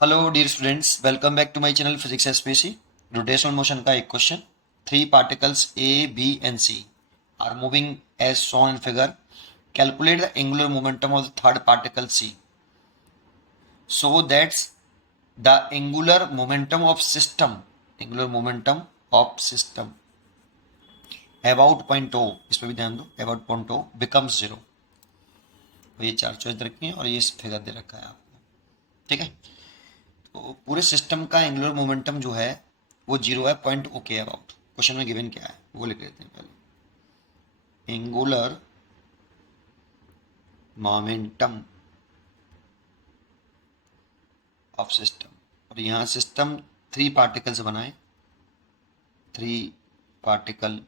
Hello dear students, welcome back to my channel physics SPC. Rotational motion का एक question. Three particles A B and C are moving as shown in figure. Calculate the angular momentum of the third particle C so that's the angular momentum of system about point O, इस पर भी ध्यान दो, about point O becomes zero. ये चार choice रखी है और ये फिगर दे रखा है आपको। ठीक है, तो पूरे सिस्टम का एंगुलर मोमेंटम जो है वो जीरो है पॉइंट ओ के अबाउट। क्वेश्चन में गिवन क्या है वो लिख लेते हैं पहले। एंगुलर मोमेंटम ऑफ सिस्टम, और यहाँ सिस्टम थ्री पार्टिकल से बनाए। Three particle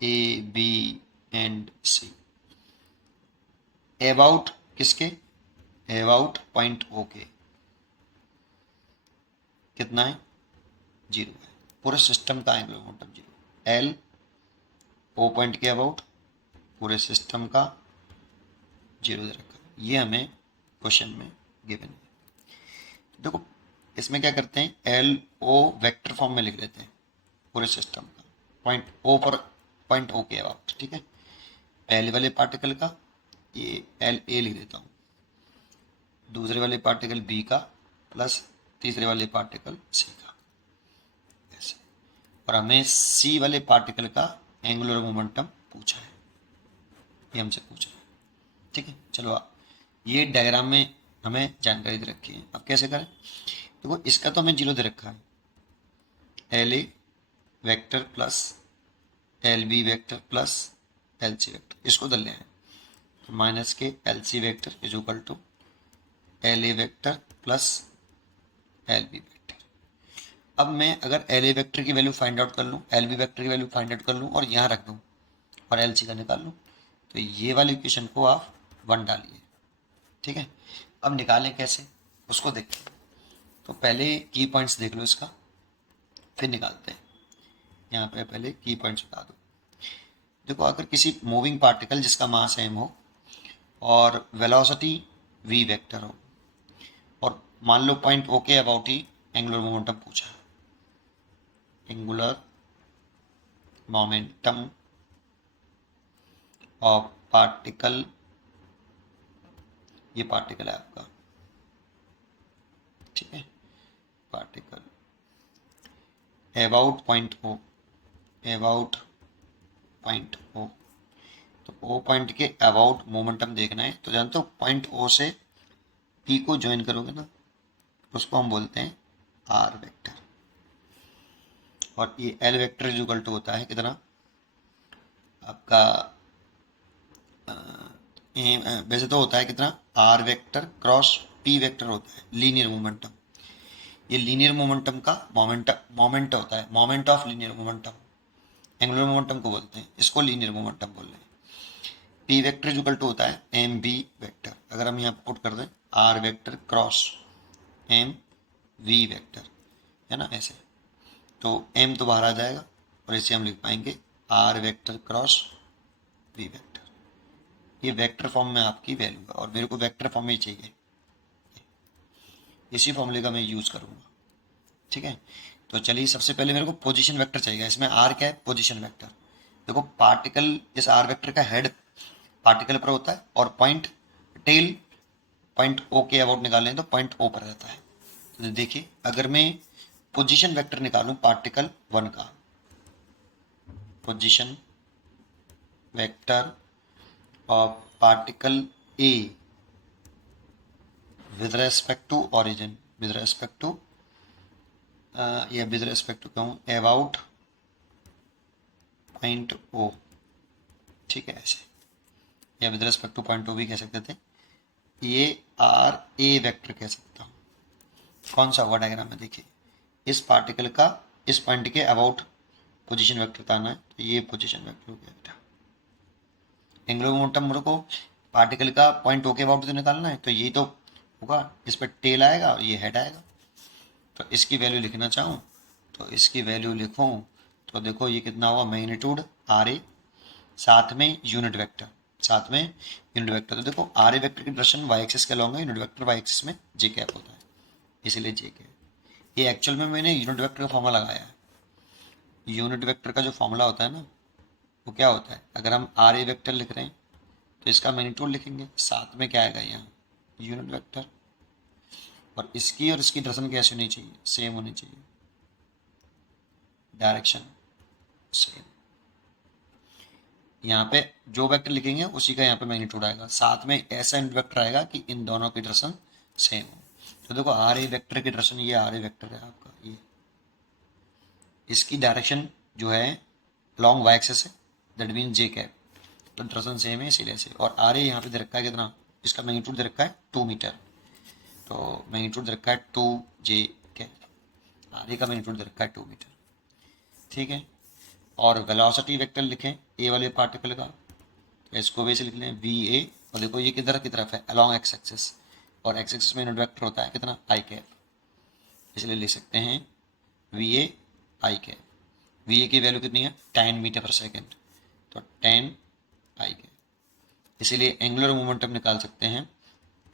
A B and C about किसके, अबाउट पॉइंट ओ के कितना है, जीरो है। पूरे सिस्टम का angular momentum zero, L O point के अबाउट पूरे सिस्टम का जीरो दे रखा है। ये हमें क्वेश्चन में गिवन है। देखो इसमें क्या करते हैं, एल ओ वेक्टर फॉर्म में लिख लेते हैं पूरे सिस्टम का, पॉइंट ओ पर, पॉइंट ओ के अबाउट। ठीक है, पहले वाले पार्टिकल का ये एल ए लिख देता हूँ, दूसरे वाले पार्टिकल बी का प्लस तीसरे वाले पार्टिकल सी का, ऐसे। और हमें सी वाले पार्टिकल का एंगुलर मोमेंटम पूछा है, ये हमसे पूछा है। ठीक है, चलो आप ये डायग्राम में हमें जानकारी दे रखी है, अब कैसे करें। देखो इसका तो हमें जीरो दे रखा है, L A vector plus L B vector plus L C vector, इसको दल ले आए तो माइनस के L C vector is equal to L A vector plus L B vector. अब मैं अगर एल ए वेक्टर की वैल्यू फाइंड आउट कर लूँ, एल बी वेक्टर की वैल्यू फाइंड आउट कर लूँ और यहाँ रख दूँ और एल सी का निकाल लूँ, तो ये वाली इक्वेशन को आप वन डालिए। ठीक है, अब निकालें कैसे उसको देखते हैं। तो पहले की पॉइंट्स देख लो इसका, फिर निकालते हैं। यहाँ पे पहले की पॉइंट्स बता दो। देखो अगर किसी मूविंग पार्टिकल जिसका मास एम हो और वेलोसिटी वी वेक्टर हो, और मान लो पॉइंट ओ के अबाउट ही एंगुलर मोमेंटम पूछा है, एंगुलर मोमेंटम ऑफ पार्टिकल, ये पार्टिकल है आपका। ठीक है, particle about point O, about point O, तो ओ पॉइंट के अबाउट मोमेंटम देखना है तो जानते हो पॉइंट ओ से पी को ज्वाइन करोगे ना, उसको हम बोलते हैं आर वेक्टर। और ये एल वेक्टर इक्वल टू होता है कितना आपका, वैसे तो होता है कितना, R vector cross P vector होता है लीनियर मोमेंटम। ये लीनियर मोमेंटम का मोमेंट होता है, moment of linear momentum. Angular momentum को बोलते हैं, इसको लीनियर मोमेंटम बोल रहे हैं। पी वेक्टर इक्वल टू होता है एम बी वेक्टर। अगर हम यहाँ पुट कर दें R vector cross M V vector, है ना ऐसे, तो एम तो बाहर आ जाएगा और इसे हम लिख पाएंगे R vector cross V vector. ये वेक्टर फॉर्म में आपकी वैल्यू है और मेरे को वेक्टर फॉर्म में ही चाहिए, इसी फॉर्मूले का मैं यूज़ करूँगा। ठीक है, तो चलिए सबसे पहले मेरे को पोजीशन वेक्टर चाहिए। इसमें आर क्या है, पोजीशन वेक्टर। देखो पार्टिकल, इस आर वेक्टर का हेड पार्टिकल पर होता है और पॉइंट टेल पॉइंट ओ के अबाउट निकालें तो पॉइंट ओ पर रहता है। तो देखिए अगर मैं पोजीशन वेक्टर निकालूं पार्टिकल वन का, position vector of particle A with respect to origin, with respect to या विद रेस्पेक्ट टू कहूँ अबाउट पॉइंट ओ। ठीक है ऐसे, या with respect to point O भी कह सकते थे। ये आर ए वेक्टर कह सकता हूँ। कौन सा हुआ डायग्राम में, देखिए इस पार्टिकल का इस पॉइंट के अबाउट पोजीशन वेक्टर बताना है, तो ये पोजीशन वेक्टर हो गया बेटा। एंगुलर मोमेंटम मेरे को पार्टिकल का पॉइंट ओ के अबाउट से निकालना है, तो ये तो होगा, इस पर टेल आएगा और ये हेड आएगा। तो इसकी वैल्यू लिखना चाहूँ तो इसकी वैल्यू लिखूँ तो देखो ये कितना हुआ, मैग्नीट्यूड आर ए, साथ में यूनिट वेक्टर साथ में यूनिट वेक्टर। तो देखो आर ए वेक्टर की डायरेक्शन वाई एक्सिस के अलॉन्ग है, यूनिट वेक्टर वाई एक्सिस में जे कैप होता है, इसीलिए जे कैप। ये एक्चुअल में मैंने यूनिट वेक्टर का फॉर्मूला लगाया है। यूनिट वेक्टर का जो फॉर्मूला होता है ना, वो क्या होता है, अगर हम आर ए वेक्टर लिख रहे हैं तो इसका मैग्नीट्यूड लिखेंगे, साथ में क्या आएगा यहाँ यूनिट वेक्टर, और इसकी डायरेक्शन कैसे होनी चाहिए, सेम होनी चाहिए, डायरेक्शन सेम। यहाँ पे जो वेक्टर लिखेंगे उसी का यहाँ पे मैग्नीट्यूड आएगा, साथ में ऐसा यूनिट वेक्टर आएगा कि इन दोनों की डायरेक्शन सेम हो। तो देखो आर ए वेक्टर की डायरेक्शन, ये आर ए वेक्टर है आपका, ये इसकी डायरेक्शन जो है लॉन्ग वाई एक्सिस है, दैट मीन जे कैप, तो डायरेक्शन सेम है इसीलिए से। और आर ए यहाँ पे दे रखा है कितना, इसका मैग्नीट्यूड दे रखा है 2 मीटर, तो मैग्नीट्यूड दे रखा है 2 जे कैप, आर ए का मैग्नीट्यूड दे रखा है 2 मीटर, ठीक है। और वेलोसिटी वेक्टर लिखें ए वाले पार्टिकल का, तो इसको वैसे लिख लें वी ए, और देखो ये किधर की तरफ है, अलॉन्ग एक्स एक्सिस, और एक्स एक्सिस में यूनिट वेक्टर होता है कितना, आई कैप, इसलिए लिख सकते हैं V A I cap. V A की वैल्यू कितनी है 10 मीटर पर सेकेंड, तो 10 आई कैप, इसीलिए एंगुलर मोमेंटम निकाल सकते हैं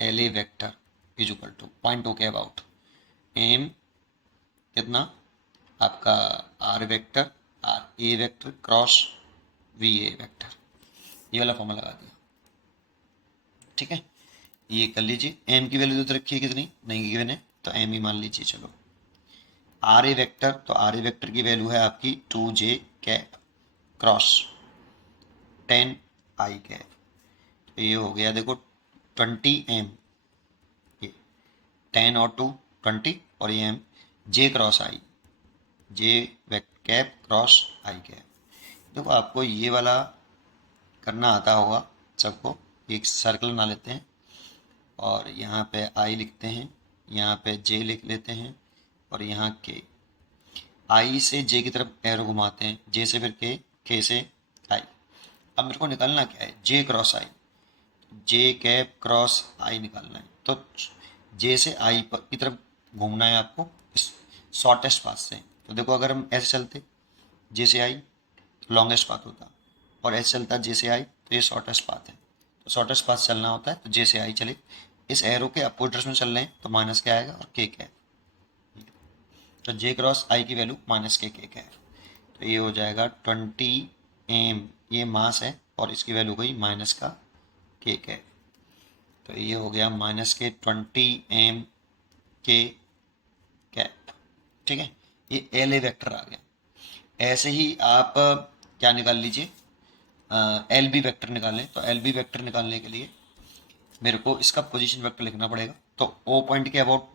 L A vector is equal to point के अबाउट एम कितना आपका R vector, R A vector cross V A vector, ये वाला फॉर्मूला लगा दिया, ठीक है। ये कर लीजिए, एम की वैल्यू तो रखी है कितनी, नहीं गिवन है तो एम ही मान लीजिए। चलो आर ए वेक्टर, तो आर ए वेक्टर की वैल्यू है आपकी 2j cap cross 10 I cap, तो ये हो गया देखो 20m, ये 10 और 2 20, और ये m जे क्रॉस आई, जे कैप क्रॉस आई कैप। देखो आपको ये वाला करना आता होगा सबको, एक सर्कल बना लेते हैं और यहाँ पे आई लिखते हैं, यहाँ पे जे लिख लेते हैं, और यहाँ के, आई से जे की तरफ एरो घुमाते हैं, जे से फिर के से आई। अब मेरे को निकालना क्या है, जे क्रॉस आई, जे कैप क्रॉस आई निकालना है, तो जे से आई की तरफ घूमना है आपको इस शॉर्टेस्ट पाथ से। तो देखो अगर हम ऐसे चलते, जे से आई लॉन्गेस्ट पाथ होता, और ऐसे चलता जे से आई तो ये शॉर्टेस्ट पाथ है, तो शॉर्टेस्ट पाथ चलना होता है तो जे से आई चले, इस एरो के अपोजिट डायरेक्शन में चल रहे हैं तो माइनस क्या आएगा और के क्या है, तो जे क्रॉस आई की वैल्यू माइनस के क्या है, तो ये हो जाएगा 20m, ये मास है और इसकी वैल्यू गई माइनस का के है, तो ये हो गया माइनस के 20m के कैप, ठीक है। ये एल ए वेक्टर आ गया। ऐसे ही आप क्या निकाल लीजिए, एल बी वेक्टर निकालें, तो एल बी वेक्टर निकालने के लिए मेरे को इसका पोजीशन वेक्टर लिखना पड़ेगा, तो ओ पॉइंट के अबाउट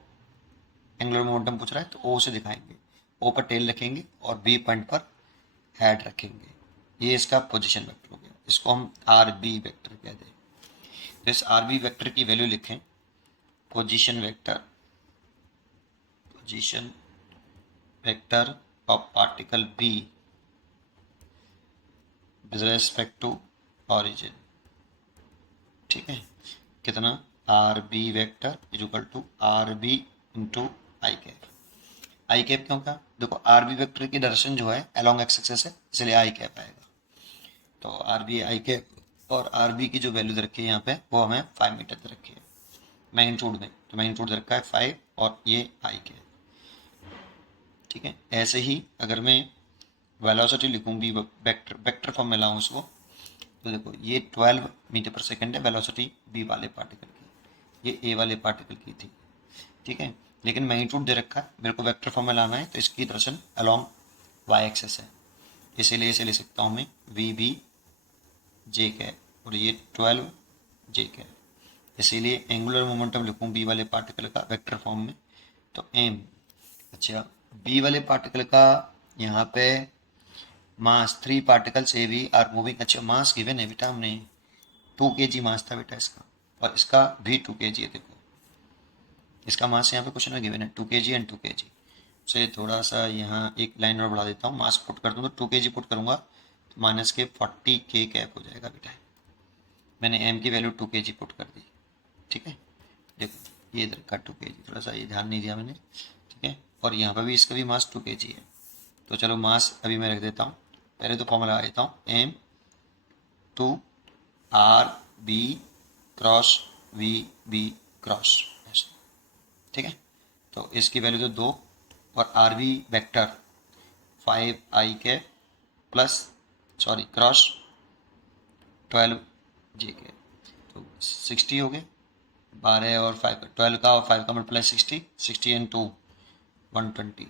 एंगुलर मोमेंटम पूछ रहा है तो ओ से दिखाएंगे, ओ पर टेल रखेंगे और बी पॉइंट पर हेड रखेंगे, ये इसका पोजीशन वेक्टर हो गया, इसको हम आर बी वेक्टर कह दें। तो इस आर बी वेक्टर की वैल्यू लिखें, position vector, position vector of particle B with respect to origin, ठीक है, कितना R B vector is equal to R B into I cap. I cap क्यों का, देखो आर बी वेक्टर की direction जो है अलॉन्ग एक्स एक्सिस है, इसलिए आई कैप आएगा, तो आर बी आई कैप, और आर बी की जो वैल्यू दे रखी है यहाँ पे वो हमें 5 मीटर दे रखी है मैग्नीट्यूड में, तो मैग्नीट्यूड दे रखा है 5 और ये आई कैप, ठीक है। ऐसे ही अगर मैं वेलोसिटी लिखूँ बी वेक्टर, वेक्टर फॉर्म में लाऊँ उसको, तो देखो ये 12 मीटर पर सेकेंड है वेलोसिटी बी वाले पार्टिकल की, ये ए वाले पार्टिकल की थी, ठीक है। लेकिन मैग्नीट्यूड दे रखा है, मेरे को वेक्टर फॉर्म में लाना है तो इसकी डायरेक्शन अलॉन्ग वाई एक्सिस है, इसीलिए इसे ले सकता हूँ मैं वी बी जे कैप, और ये 12 जे कैप, इसीलिए एंगुलर मोमेंटम लिखूँ बी वाले पार्टिकल का वेक्टर फॉर्म में, तो एम। अच्छा बी वाले पार्टिकल का यहाँ पे mass 3 particles A V are moving, अच्छा मास गिवन है बेटा, हमने 2 kg मास था बेटा इसका, और इसका भी 2 kg है, देखो इसका मास यहाँ पे क्वेश्चन में गिवन है 2 kg एंड 2 kg से, थोड़ा सा यहाँ एक लाइन और बढ़ा देता हूँ, मास पुट कर दूँ तो 2 kg पुट करूँगा तो माइनस के 40 के कैप हो जाएगा बेटा, मैंने एम की वैल्यू 2 kg पुट कर दी, ठीक है। देखो ये इधर का 2 kg, थोड़ा सा ये ध्यान नहीं दिया मैंने, ठीक है। और यहाँ पर भी इसका भी मास 2 kg है, तो चलो मास अभी मैं रख देता हूँ, पहले तो फॉर्मूला लगा देता हूँ, M 2 R B cross V B cross, ठीक है। तो इसकी वैल्यू तो 2 और आर बी वेक्टर 5i के प्लस सॉरी क्रॉस 12j के, तो 60 हो गए। 12 और 5 12 का और 5 का मल्टीप्लाई 60 एंड 2 120,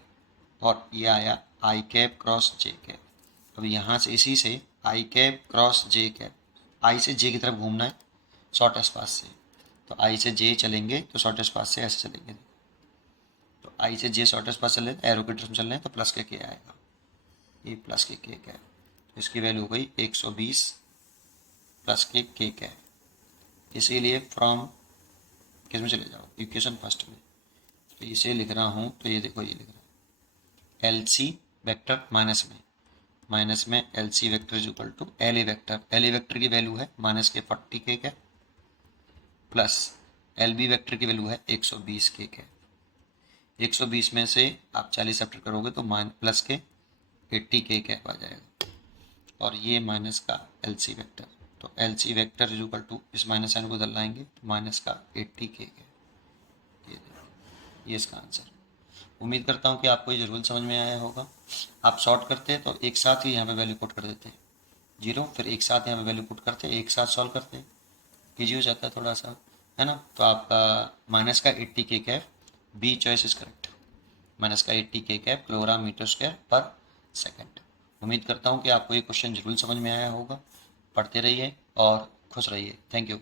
और ये आया आई कैप क्रॉस जे कैप। अब यहाँ से इसी से आई कैप क्रॉस जे कैप, आई से जे की तरफ घूमना है शॉर्टेस्ट पाथ से, तो आई से जे चलेंगे तो शॉर्टेस्ट पाथ से ऐसे चलेंगे, तो आई से जे शॉर्टेस्ट पाथ चल रहे हैं, एरो की तरफ चल रहे हैं, तो प्लस के आएगा, ये प्लस के है, तो इसकी वैल्यू हो गई 120 प्लस के है। इसीलिए फ्रॉम किस में चले जाओ, इक्वेशन फर्स्ट में, तो इसे लिख रहा हूँ, तो ये देखो ये लिख रहा है एल सी वैक्टर माइनस में L C vector is equal to L A vector, L A vector की वैल्यू है माइनस के 40 K plus L B vector की वैल्यू है 120 के 120 में से आप 40 सब्ट्रैक्ट करोगे तो प्लस के 80 के कैप आ जाएगा, और ये माइनस का एल सी वैक्टर, तो L C vector is equal to इस माइनस साइन को उधर लाएंगे तो माइनस का 80 के ये इसका आंसर। उम्मीद करता हूँ कि आपको ये जरूर समझ में आया होगा। आप शॉर्ट करते हैं तो एक साथ ही यहाँ पे वैल्यू पुट कर देते हैं 0, फिर एक साथ यहाँ पे वैल्यू पुट करते हैं, एक साथ सॉल्व करते हैं, ईजी हो जाता है थोड़ा सा, है ना। तो आपका माइनस का 80 K cap, B choice is correct, minus का 80 K cap kilogram metre square पर सेकेंड। उम्मीद करता हूँ कि आपको ये क्वेश्चन जरूर समझ में आया होगा। पढ़ते रहिए और खुश रहिए। Thank you.